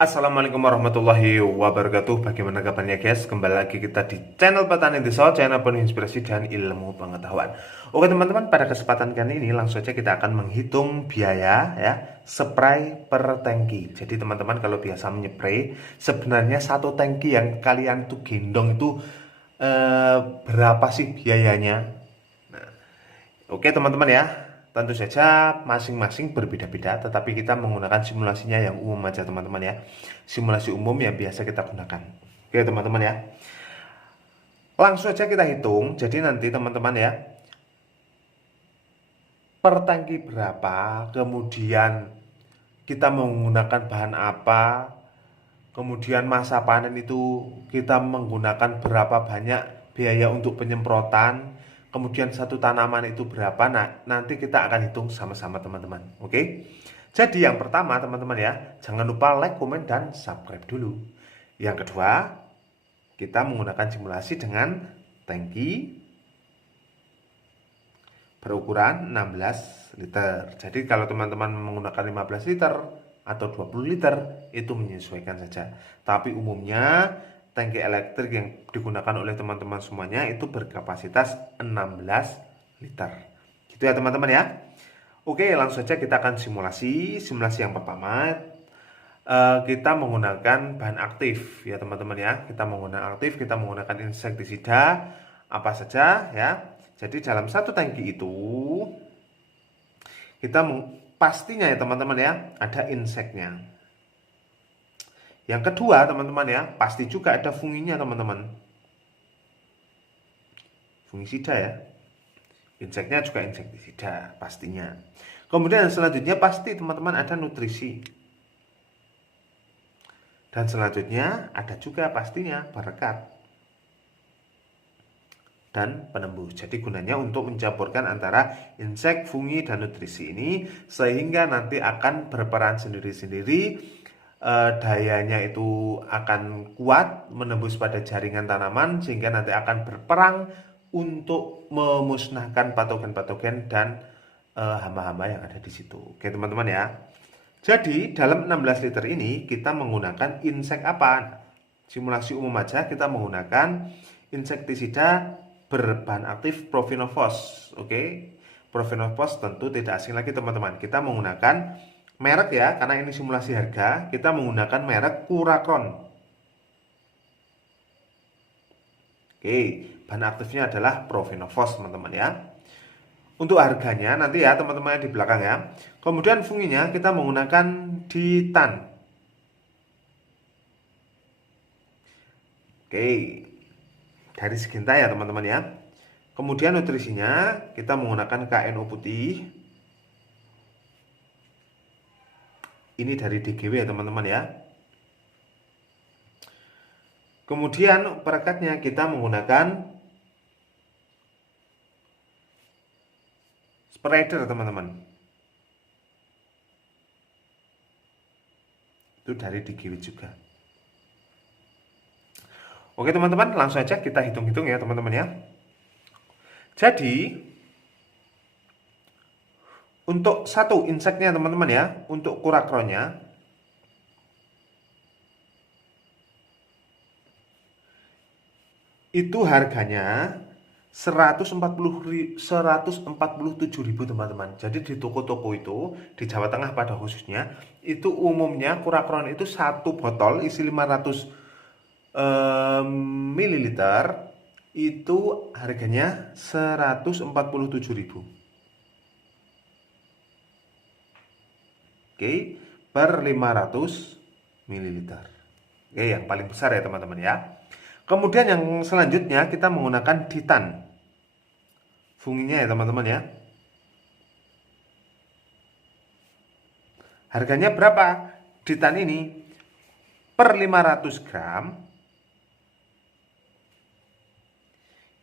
Assalamualaikum warahmatullahi wabarakatuh. Bagaimana kabarnya guys? Kembali lagi kita di channel Petani Desa, channel penuh inspirasi dan ilmu pengetahuan. Oke teman-teman, pada kesempatan kali ini langsung saja kita akan menghitung biaya ya spray per tangki. Jadi teman-teman kalau biasa menyepray, sebenarnya satu tangki yang kalian tuh gendong itu berapa sih biayanya? Nah, oke teman-teman ya, tentu saja masing-masing berbeda-beda, tetapi kita menggunakan simulasinya yang umum aja teman-teman ya. Simulasi umum yang biasa kita gunakan. Oke teman-teman ya. Langsung aja kita hitung. Jadi nanti teman-teman ya, per tangki berapa, kemudian kita menggunakan bahan apa, kemudian masa panen itu kita menggunakan berapa banyak biaya untuk penyemprotan, kemudian satu tanaman itu berapa. Nah, nanti kita akan hitung sama-sama teman-teman. Oke. Jadi yang pertama teman-teman ya, jangan lupa like, komen, dan subscribe dulu. Yang kedua, kita menggunakan simulasi dengan tangki berukuran 16 liter. Jadi kalau teman-teman menggunakan 15 liter atau 20 liter itu menyesuaikan saja. Tapi umumnya tangki elektrik yang digunakan oleh teman-teman semuanya itu berkapasitas 16 liter. Gitu ya teman-teman ya. Oke, langsung saja kita akan simulasi. Simulasi yang pertama kita menggunakan bahan aktif ya teman-teman ya. Kita menggunakan aktif, kita menggunakan insektisida apa saja ya. Jadi dalam satu tangki itu kita pastinya ya teman-teman ya ada inseknya. Yang kedua teman-teman ya, pasti juga ada funginya teman-teman. Fungisida ya. Inseknya juga insektisida pastinya. Kemudian selanjutnya pasti teman-teman ada nutrisi. Dan selanjutnya ada juga pastinya perekat dan penembus. Jadi gunanya untuk mencampurkan antara insek, fungi, dan nutrisi ini sehingga nanti akan berperan sendiri-sendiri. Dayanya itu akan kuat menembus pada jaringan tanaman sehingga nanti akan berperang untuk memusnahkan patogen-patogen dan hama-hama yang ada di situ. Oke teman-teman ya. Jadi dalam 16 liter ini kita menggunakan insek apa? Simulasi umum aja kita menggunakan insektisida berbahan aktif Profenofos. Oke. Profenofos tentu tidak asing lagi teman-teman. Kita menggunakan merek ya, karena ini simulasi harga, kita menggunakan merek Curacron. Oke, bahan aktifnya adalah Profenofos teman-teman ya. Untuk harganya nanti ya teman-teman di belakang ya. Kemudian funginya kita menggunakan Ditan. Oke, dari Syngenta ya teman-teman ya. Kemudian nutrisinya kita menggunakan KNO putih. Ini dari DGW ya teman-teman ya. Kemudian perekatnya kita menggunakan spreader teman-teman. Itu dari DGW juga. Oke teman-teman, langsung aja kita hitung-hitung ya teman-teman ya. Jadi untuk satu inseknya teman-teman ya, untuk Curacronnya itu harganya 147.000 teman-teman. Jadi di toko-toko itu di Jawa Tengah pada khususnya itu umumnya Curacron itu satu botol isi 500 mililiter itu harganya 147.000. Oke, per 500 mililiter. Oke, yang paling besar ya teman-teman ya. Kemudian yang selanjutnya kita menggunakan Ditan. Funginya ya teman-teman ya. Harganya berapa? Ditan ini per 500 gram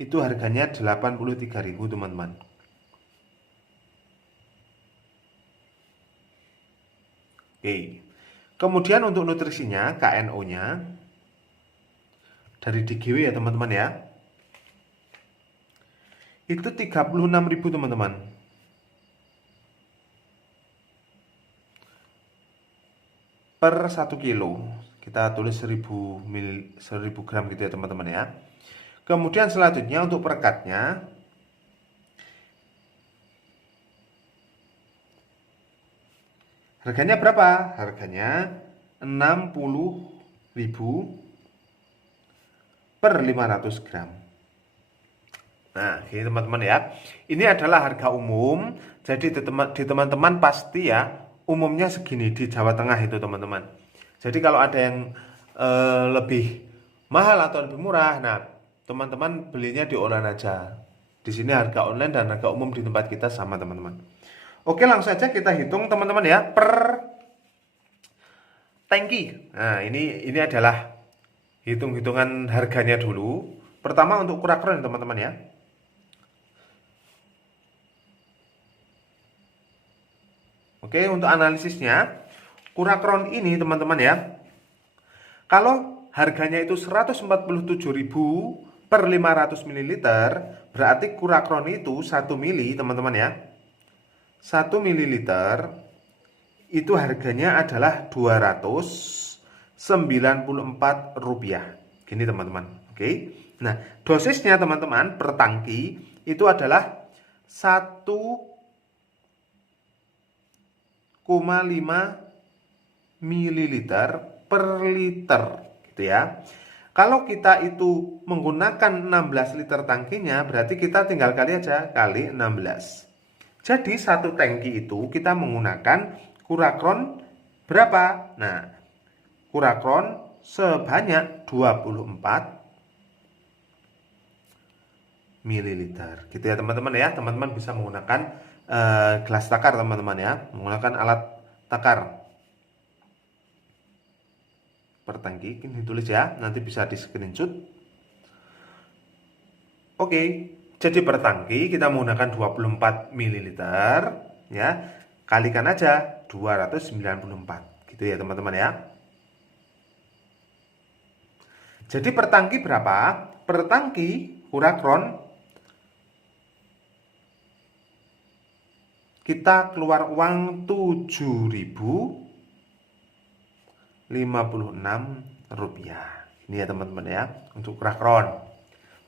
itu harganya 83.000 teman-teman. Oke. Kemudian untuk nutrisinya, KNO-nya dari DGW ya teman-teman ya. Itu 36.000 teman-teman. per 1 kilo. Kita tulis 1000 gram gitu ya teman-teman ya. Kemudian selanjutnya untuk perekatnya, harganya berapa? Harganya 60.000 per 500 gram. Nah, ini teman-teman ya. Ini adalah harga umum. Jadi di teman-teman pasti ya, umumnya segini di Jawa Tengah itu teman-teman. Jadi kalau ada yang lebih mahal atau lebih murah, nah teman-teman belinya di online aja. Di sini harga online dan harga umum di tempat kita sama teman-teman. Oke, langsung saja kita hitung teman-teman ya per tangki. Nah, ini adalah hitung-hitungan harganya dulu. Pertama untuk kurakron teman-teman ya. Oke, untuk analisisnya, kurakron ini teman-teman ya, kalau harganya itu 147.000 per 500 ml, berarti kurakron itu 1 mili teman-teman ya. 1 ml itu harganya adalah Rp294. Gini teman-teman. Oke. Nah, dosisnya teman-teman per tangki itu adalah 1,5 ml per liter gitu ya. Kalau kita itu menggunakan 16 liter tangkinya, berarti kita tinggal kali aja kali 16. Jadi satu tangki itu kita menggunakan kurakron berapa? Nah, kurakron sebanyak 24 ml. Gitu ya teman-teman ya. Teman-teman bisa menggunakan gelas takar teman-teman ya, menggunakan alat takar per tangki. Ini ditulis ya, nanti bisa di screenshot. Oke, jadi per tangki kita menggunakan 24 ml ya, kalikan aja 294 gitu ya teman-teman ya. Jadi per tangki berapa? Per tangki kurakron kita keluar uang Rp7.056. Ini ya teman-teman ya, untuk kurakron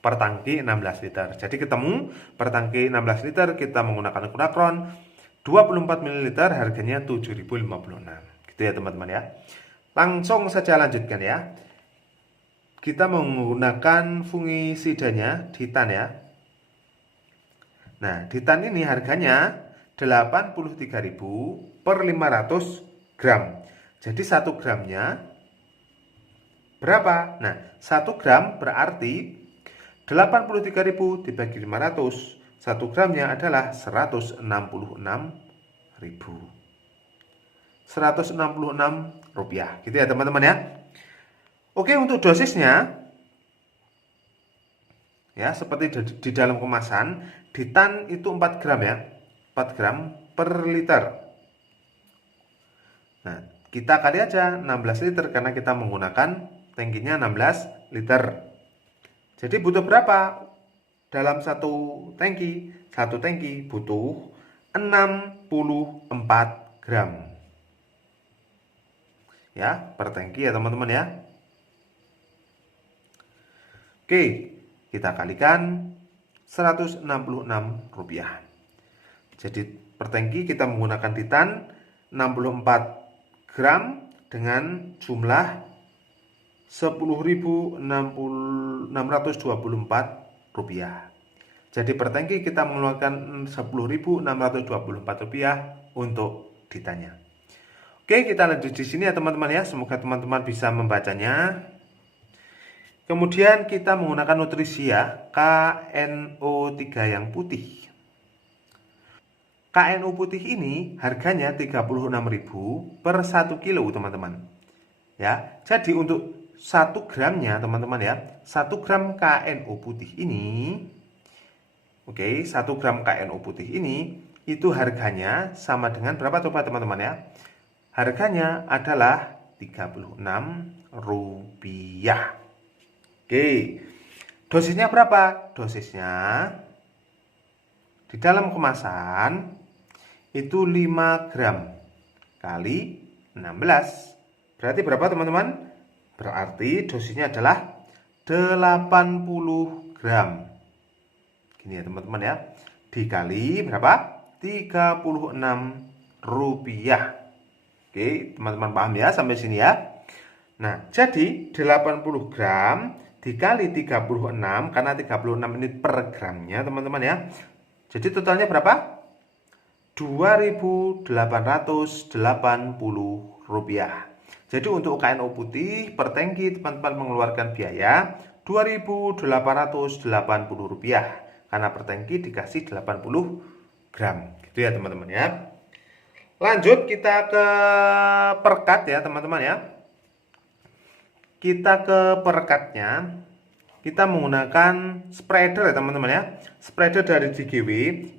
per tangki 16 liter. Jadi ketemu per tangki 16 liter kita menggunakan kurakron 24 ml harganya Rp7.056. Gitu ya teman-teman ya. Langsung saja lanjutkan ya. Kita menggunakan fungisidanya Ditan ya. Nah, Ditan ini harganya 83.000 per 500 gram. Jadi 1 gramnya berapa? Nah, 1 gram berarti 83.000 dibagi 500. 1 gramnya adalah 166.000. 166 rupiah. Gitu ya teman-teman ya. Oke, untuk dosisnya ya seperti di dalam kemasan, Ditan itu 4 gram ya. 4 gram per liter. Nah, kita kali aja 16 liter karena kita menggunakan tangkinya 16 liter. Jadi butuh berapa? Dalam satu tangki butuh 64 gram. Ya, per tangki ya teman-teman ya. Oke, kita kalikan Rp166. Jadi per tangki kita menggunakan Titan 64 gram dengan jumlah Rp10.624. Jadi per tangki kita mengeluarkan Rp10.624 untuk Titannya. Oke, kita lanjut di sini ya teman-teman ya. Semoga teman-teman bisa membacanya. Kemudian kita menggunakan nutrisi ya, KNO3 yang putih. KNO putih ini harganya 36.000 per 1 kilo teman-teman. Ya, jadi untuk 1 gramnya teman-teman ya, 1 gram KNO putih ini, oke, 1 gram KNO putih ini itu harganya sama dengan berapa coba teman-teman ya? Harganya adalah Rp36. Oke, dosisnya berapa? Dosisnya di dalam kemasan itu 5 gram kali 16. Berarti berapa teman-teman? Berarti dosisnya adalah 80 gram. Gini ya teman-teman ya. Dikali berapa? 36 rupiah. Oke, teman-teman paham ya sampai sini ya. Nah, jadi 80 gram dikali 36, karena 36 ini per gramnya teman-teman ya. Jadi totalnya berapa? 2.880 rupiah. Jadi untuk KNO putih per tangki teman-teman mengeluarkan biaya 2.880 rupiah, karena per tangki dikasih 80 gram. Gitu ya teman-teman ya. Lanjut kita ke perekat ya teman-teman ya. Kita ke perekatnya, kita menggunakan spreader ya teman-teman ya. Spreader dari DGW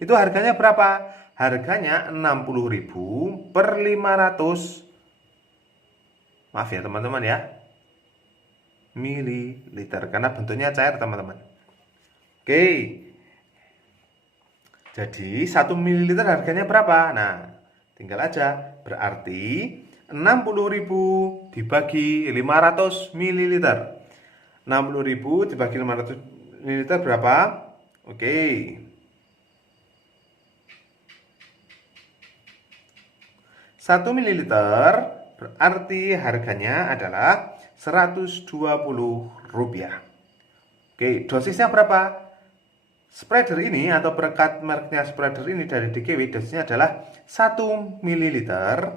itu harganya berapa? Harganya 60.000 per 500, maaf ya teman-teman ya, mililiter, karena bentuknya cair teman-teman. Oke, jadi 1 mililiter harganya berapa? Nah, tinggal aja, berarti 60.000 dibagi 500 mililiter. 60.000 dibagi 500 mililiter berapa? Oke. 1 mililiter berarti harganya adalah 120 rupiah. Oke, dosisnya berapa? Spreader ini atau perekat mereknya spreader ini dari DGW, dosisnya adalah 1 mililiter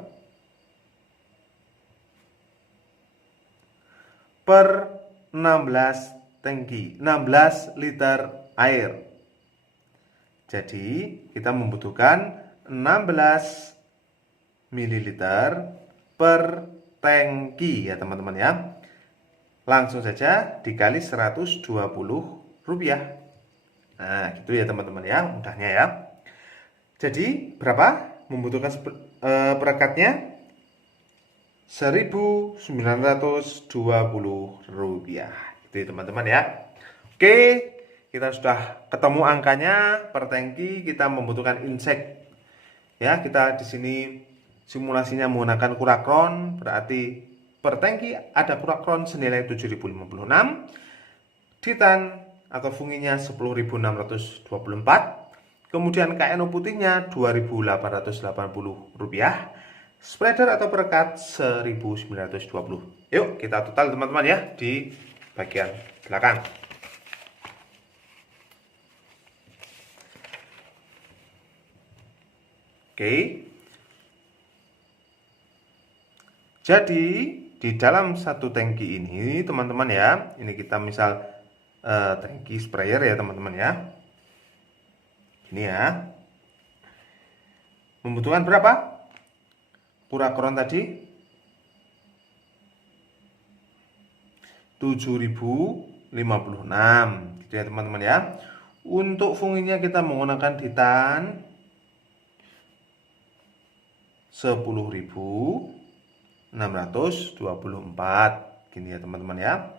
per 16 tangki, 16 liter air. Jadi kita membutuhkan 16 mililiter per tangki ya teman-teman ya. Langsung saja dikali 120 rupiah. Nah gitu ya teman-teman ya, mudahnya ya. Jadi berapa membutuhkan perekatnya? 1.920 rupiah. Itu ya teman-teman ya. Oke, kita sudah ketemu angkanya. Per tangki kita membutuhkan insek. Ya, kita di sini simulasinya menggunakan kurakron, berarti per tangki ada kurakron senilai 7.056, titan atau funginya 10.624, kemudian KNO putihnya 2.880 rupiah, spreader atau perekat 1.920. Yuk kita total teman-teman ya di bagian belakang. Oke. Jadi di dalam satu tangki ini teman-teman ya, ini kita misal tangki sprayer ya teman-teman ya. Ini ya. Membutuhkan berapa? Kurakron tadi 7.056 gitu ya teman-teman ya. Untuk funginya kita menggunakan titan 10.624 gini ya teman-teman ya.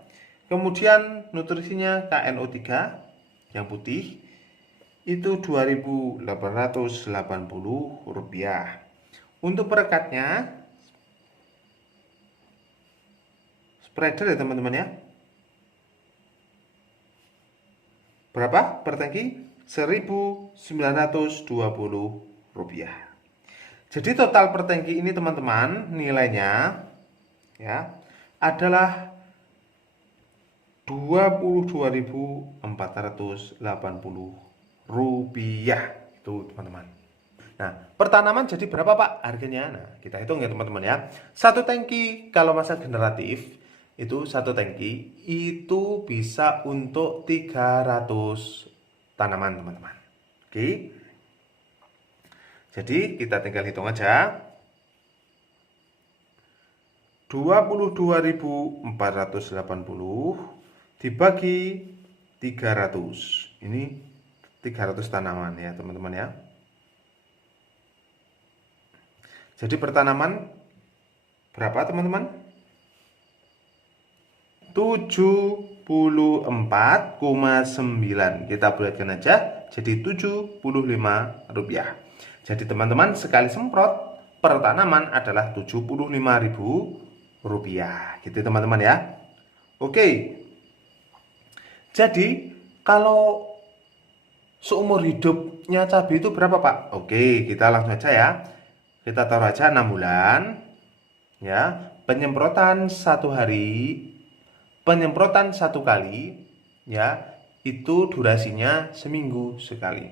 Kemudian nutrisinya KNO3 yang putih itu 2.880 rupiah. Untuk perekatnya spreader ya teman-teman ya. Berapa per tangki? 1.920 rupiah. Jadi total per tangki ini teman-teman nilainya ya adalah 22.480 rupiah itu teman-teman. Nah, per tanaman jadi berapa Pak harganya? Nah, kita hitung ya teman-teman ya. Satu tangki kalau masa generatif itu satu tangki itu bisa untuk 300 tanaman teman-teman. Oke. Jadi kita tinggal hitung aja. 22.480 dibagi 300. Ini 300 tanaman ya teman-teman ya. Jadi per tanaman berapa teman-teman? 74,9. Kita bulatkan aja jadi 75 rupiah. Jadi teman-teman sekali semprot per tanaman adalah 75.000 rupiah. Gitu teman-teman ya. Oke. Jadi kalau seumur hidupnya cabai itu berapa Pak? Oke, kita langsung aja ya. Kita taruh aja 6 bulan. Ya, penyemprotan 1 hari, penyemprotan 1 kali, ya, itu durasinya seminggu sekali.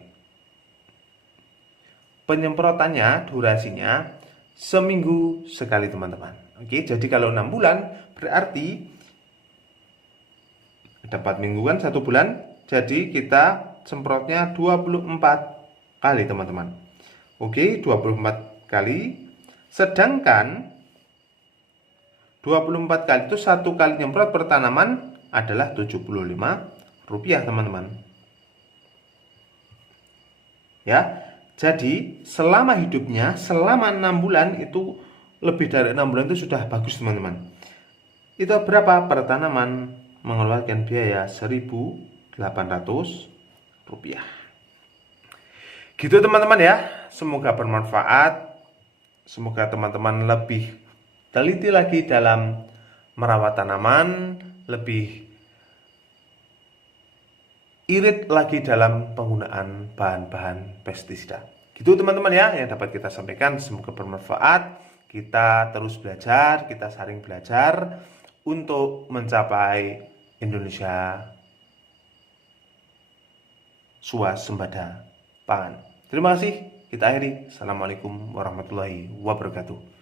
Penyemprotannya durasinya seminggu sekali teman-teman. Oke, jadi kalau 6 bulan berarti 4 minggu kan 1 bulan, jadi kita semprotnya 24 kali teman-teman. Oke, 24 kali. Sedangkan 24 kali itu 1 kali nyemprot per tanaman adalah Rp75 teman-teman. Ya, jadi selama hidupnya, selama 6 bulan itu, lebih dari 6 bulan itu sudah bagus teman-teman. Itu berapa per tanaman? Mengeluarkan biaya Rp1.800. Gitu teman-teman ya. Semoga bermanfaat. Semoga teman-teman lebih teliti lagi dalam merawat tanaman, lebih irit lagi dalam penggunaan bahan-bahan pestisida. Gitu teman-teman ya yang dapat kita sampaikan. Semoga bermanfaat. Kita terus belajar, kita saling belajar untuk mencapai Indonesia swasembada pangan. Terima kasih. Kita akhiri. Assalamualaikum warahmatullahi wabarakatuh.